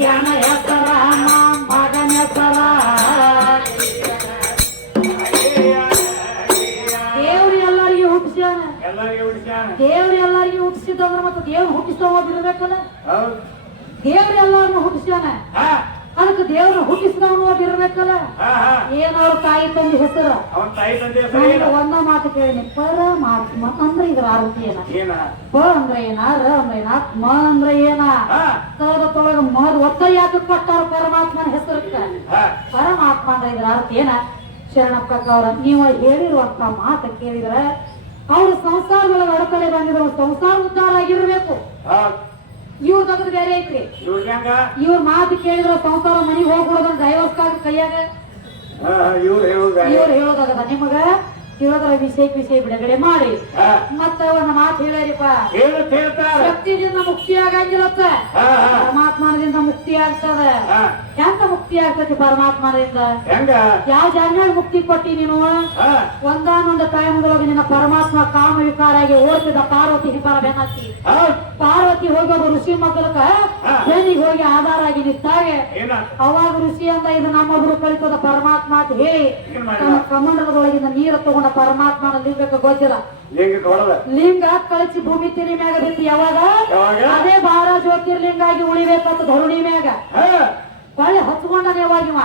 ಶಿಷ್ಯನ ಹೆಸರ ಮಗನ ಹೆಸರ ದೇವ್ರು ಎಲ್ಲರಿಗೂ ಹುಟ್ಟಿಸ್ಯಾನ? ದೇವ್ರು ಎಲ್ಲರಿಗೂ ಹುಟ್ಟಿಸಿದಂದ್ರೆ ಮತ್ತೆ ದೇವ್ರು ದೇವ್ರು ಎಲ್ಲರನ್ನು ಹುಟ್ಟಿಸ್ಯಾನ? ಅದಕ್ಕೆ ದೇವ್ರು ಹುಟ್ಟಿಸಿದವನು ಇರ್ಬೇಕಲ್ಲ? ಏನವ್ರ ತಾಯಿ ತಂದೆ ಹೆಸರು? ಒಂದ ಮಾತು ಕೇಳಿ ಪರಮಾತ್ಮ ಅಂದ್ರೆ ಇದ್ರ ಅರ್ಥ ಏನ? ಪ ಅಂದ್ರೆ ಏನ? ರ ಅಂದ್ರೆ ಏನ? ಆತ್ಮ ಅಂದ್ರೆ ಏನ? ಕ ಮದ್ ಒತ್ತ ಯಾಕೆ ಕೊಟ್ಟಾರ ಪರಮಾತ್ಮನ ಹೆಸರಕ್ಕ. ಪರಮಾತ್ಮ ಅಂದ್ರೆ ಇದ್ರ ಅರ್ಥ ಏನ? ಶರಣಪ್ಪ ಅವ್ರ ನೀವು ಹೇಳಿರುವಂತ ಮಾತು ಕೇಳಿದ್ರ ಅವ್ರ ಸಂಸಾರದೊಳಗೆ ಅಡಕಲೆ ಬಂದಿದ್ರು ಸಂಸಾರ ಉದ್ಧಾರ ಆಗಿರ್ಬೇಕು. ಇವ್ರ ತಗದ್ ಬೇರೆ ಐತ್ರಿ. ಇವ್ರ ಮಾತು ಕೇಳಿದ್ರ ಸಂಸಾರ ಮನೆಗೆ ಹೋಗ್ಬಿಡೋದ್ರ ದೈವಸ್ಕಾಗ ಕೈಯಾಗ? ಇವ್ರು ಹೇಳೋದಾಗ ನಿಮಗ? ಹೇಳೋದ್ರ ವಿಷಯ ವಿಷಯ ಬಿಡುಗಡೆ ಮಾಡಿ. ಮತ್ತೆ ಒಂದು ಮಾತು ಹೇಳಿರಿಪ್ಪ. ಶಕ್ತಿದಿಂದ ಮುಕ್ತಿ ಆಗಂಗಿಲ್ಲತ್ತ. ಹಾ ಪರಮಾತ್ಮನದಿಂದ ಮುಕ್ತಿ ಆಗ್ತದ. ಹೆಂಗ ಮುಕ್ತಿ ಆಗ್ತೈತಿ ಪರಮಾತ್ಮನದಿಂದ ಹೆಂಗ? ಯಾವ ಜಾನ್ಯಾಗ ಮುಕ್ತಿ ಕೊಟ್ಟಿ ನೀನು? ಒಂದಾನೊಂದು ಟೈಮ್ದೊಳಗೆ ನಿನ್ನ ಪರಮಾತ್ಮ ಕಾಮ ವಿಕಾರಾಗಿ ಓಡ್ತಿದ್ದ ಪಾರ್ವತಿ ಹಿಪಾರ ಬೆನ್ನತ್ತಿ ಪಾರ್ವತಿ ಹೋಗೋದು ಋಷಿ ಮಕ್ಕಳಕ. ಬೆನ್ನಿಗೆ ಹೋಗಿ ಆಧಾರ ಆಗಿ ನಿಂತಾಗೆ ಅವಾಗ ಋಷಿ ಅಂತ ಇದು ನಮ್ಮೊಬ್ರು ಕಳಿತದ ಪರಮಾತ್ಮ ಅಂತ ಹೇಳಿ. ಕಮಂಡಲದೊಳಗಿಂದ ನೀರು ತಗೊಂಡ ಪರಮಾತ್ಮನ ಲಿಂಗಕ್ಕೆ ಗೊತ್ತಿಲ್ಲ. ಲಿಂಗ ಕಳಿಸಿ ಭೂಮಿ ತಿರಿ ಮ್ಯಾಗ ಬಿತ್ತು. ಯಾವಾಗ? ಯಾವಾಗ? ಅದೇ ಬಾರ ಜ್ಯೋತಿರ್ಲಿಂಗ ಆಗಿ ಉಳಿಬೇಕಂತ ಧರುಣಿ ಮ್ಯಾಗ. ಹಾ ಹೊಳ್ಳಿ ಹಚ್ಕೊಂಡನೇ ಯಾವಾಗಿವ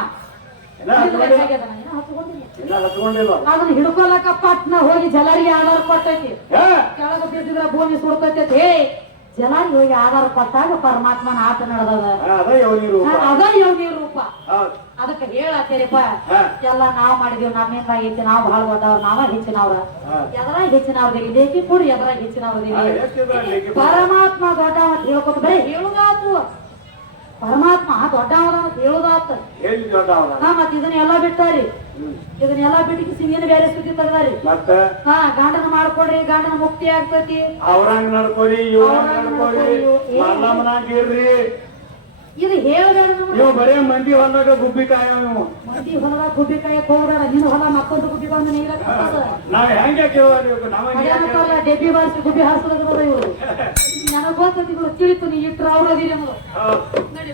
ಇನ್ನ ಹತ್ಕೊಂಡಿಲ್ಲ. ಹಚ್ಕೊಂಡಿಲ್ಲ ಇನ್ನ ಹತ್ಕೊಂಡಿಲ್ಲ ಅದನ್ನ ಪಟ್ನ ಹೋಗಿ ಜಲಾರಿ ಆಧಾರ ಕೊಟ್ಟೈತಿ. ಕೆಳಗ ಬಿದ್ದಿದ್ರ ಭೂಮಿ ಸುಡ್ತೈತಿ ಹೇ ಜಲಾರಿ ಹೋಗಿ ಆಧಾರ ಕೊಟ್ಟಾಗ ಪರಮಾತ್ಮನ ಆಟ ನಡೆದದ. ಅದ ಯೋಗಿ ರೂಪ. ಅದಕ್ಕ ಹೇಳತ್ತೇರಿಪ್ಪ ಎಲ್ಲ ನಾವ್ ಮಾಡಿದೀವಿ ನಮ್ಮಿಂದ ಐತಿ ನಾವ್ ಬಹಳ ದೊಡ್ಡವ್ರ ನಾವ ಹೆಚ್ಚಿನವ್ರ. ಎದರ ಎದರಾಗ ಹೆಚ್ಚಿನವ್ರದೀವಿ ಲೇಖಿ ಕೂಡಿ ಎದರಾಗ ಹೆಚ್ಚಿನವ್ರದೀವಿ? ಪರಮಾತ್ಮ ದೊಡ್ಡವ ಹೇಳ್ಕೊಂಡ್ರೆ ಹೇಳ್ಕೊತ ಬರೀ ಹೇಳುದಾತು ಪರಮಾತ್ಮ ದೊಡ್ಡವನ ದೊಡ್ಡವರ ಹೇಳುದಾತ ಅವನ ಹಾ ಮತ್ ಇದನ್ನೆಲ್ಲ ಬಿಟ್ಟಾರಿ ಹ್ಮ್. ಇದನ್ನೆಲ್ಲ ಬಿಟ್ಟು ಸಿಂಗಿನ ಬೇರೆ ಸುದ್ದಿ ತೆಗ್ದಾರಿ. ಮತ್ತ? ಹಾ ಗಂಡನ ಮಾಡ್ಕೊಡ್ರಿ ಗಂಡನ ಮುಕ್ತಿ ಆಗ್ತೈತಿ. ಅವ್ರಂಗ್ ನಡ್ಕೊರಿ ಇವ್ರಂಗ್ ಅವ್ರಂಗ್ ನಡ್ಕೋರಿ. ನಡ್ಕೋರಿ, ಇವ್- ಮಲ್ಲಮ್ಮನಾಗ ಇರ್ರಿ. ಇದು ಹೇಳ್ಬೇಡ ನೀವು ಬರೇ ಮಂದಿ ಹೊಲದಾಗ ಗುಬ್ಬಿ ಕಾಯ ನೀವು. ಮಂದಿ ಹೊಲದಾಗ ಗುಬ್ಬಿ ಕಾಯಕ್ ಹೋಗ್ಬೇಡ. ನಿನ್ನ ಹೊಲ ಮತ್ತೊಂದು ಗುಬ್ಬಿ ಬಂದು ನೀರ ನಾವ್ ಹೆಂಗೆ ಅದೇನಂತಾರಲ್ಲ ಡೆಬ್ಬಿ ಬಾರಿಸಿ ಗುಬ್ಬಿ ಹಾರಿಸೋದ್ರ ಇವರು. ನನಗ್ ಗೊತ್ತೈತಿ ಇವ್ರು ತಿಳಿತು ನೀವು ಇಟ್ಟರು ಅವ್ರದಿರಿ ಅನ್ನೋದು ನಡಿ.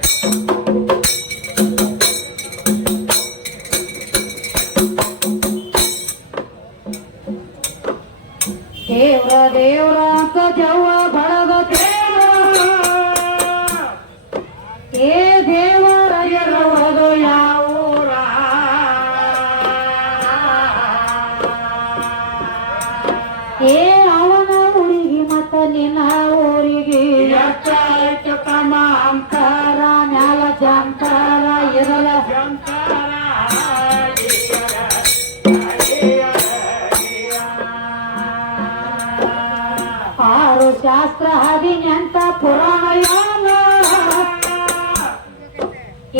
ಆರು ಶಾಸ್ತ್ರ, ಹದಿನೆಂಟ ಪುರಾಣ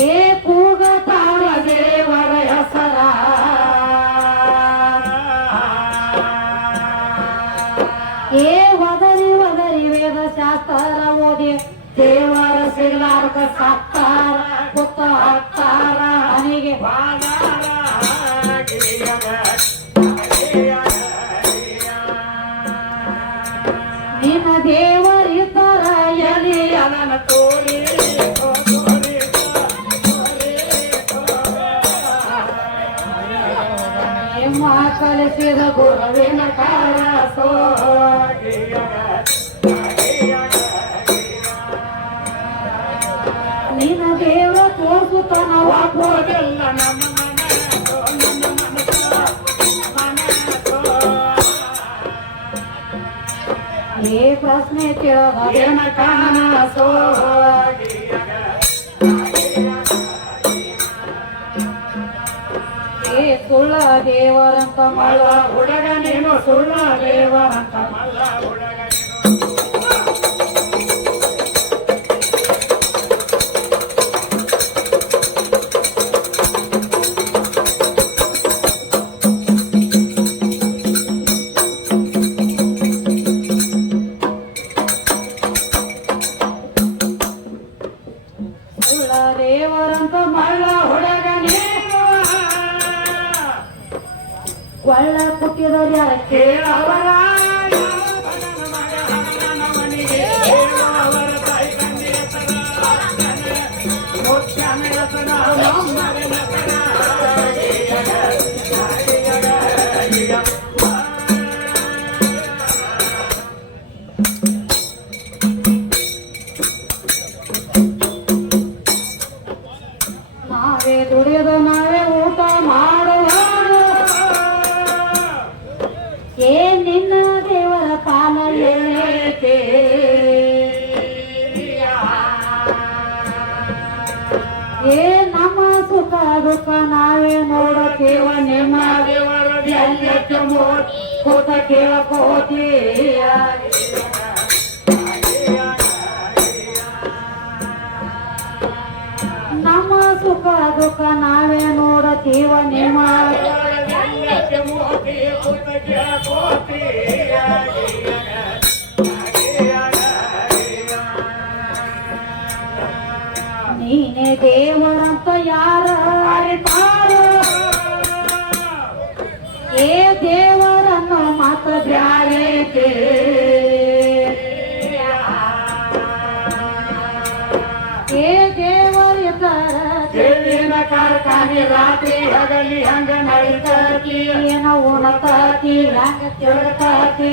ಏ ಕೂಗ ತಾಳ ದೇವರ ಹೆಸರ. ಏ ಒದರಿ ಒದರಿ ವೇದ ಶಾಸ್ತ್ರ ಓದಿ ದೇವರ ಸಿಗ್ಲಾರ್ದ ಸತ್ತಾರ. 아빠라 아니게 바라라. ಏ ಪ್ರಶ್ನೆ ಕೇಳದ ಏನ ಕಾಣಸೋ ಏ ಸುಳ್ಳ ದೇವರಂತ ಮಳ ಮಲ್ಲ ಹುಡುಗ ನೀನು ಸುಳ್ಳ ದೇವರಂತ ದೇವರಂತ ಮಳ್ಳ ಹುಡುಗ ಒಳ್ಳ ಪುಟ್ಟಿದವ್ರು ಯಾರ? ಕೇಳವರ? ಯಾವನ ಮಗ कन्या ನಮ್ಮ ಸುಖ ದುಃಖ ನಾವೇ ನೋಡತೀವ ನಿಮ್ಮ ನೀನೇ ದೇವರಂತ ಯಾರ प्यारे के कारखाने रात्री हगली हंग नळी करती येणं ओणताती रांग चिळताती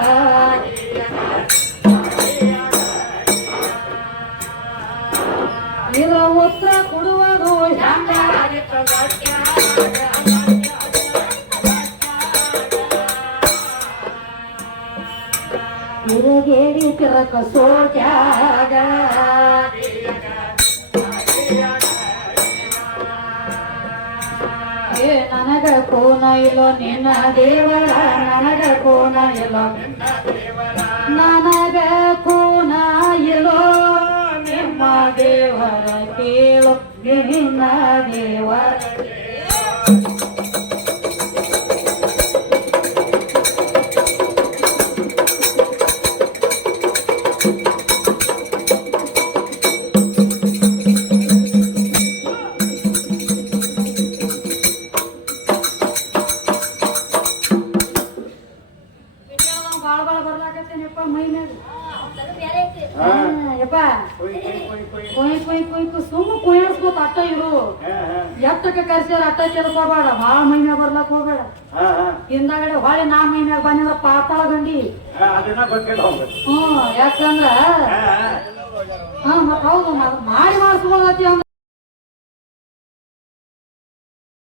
तिरक सो जागा ఏ ననగ కోనయలో నిన్న దేవర ననగ కోనయలో ననగ కోనయలో నిమ్మ దేవర కేళు నిన్న దేవర ಎತ್ತಕ್ಕೆ ಕರ್ಸ್ಯಾರ ಅಟ್ಟ ಕೆಲಸ ಭಾಳ ಮಹಿನ್ಯಾಗ ಬರ್ಲಕ್ ಹೋಗ್ಬೇಡ. ಹಿಂದಾಗಡೆ ಹೊಳೆ ನಾ ಮಹಿನ್ಯಾಗ ಬಂದ್ರ ಪಾತಾಳ ಗಂಡಿ. ಹ್ಮ್ ಯಾಕಂದ್ರ ಹಾ ಮತ್ ಹೌದು ಮಾಡಿ ಮಾಡಿಸ್ಬೋದತಿ ಅಂದ್ರ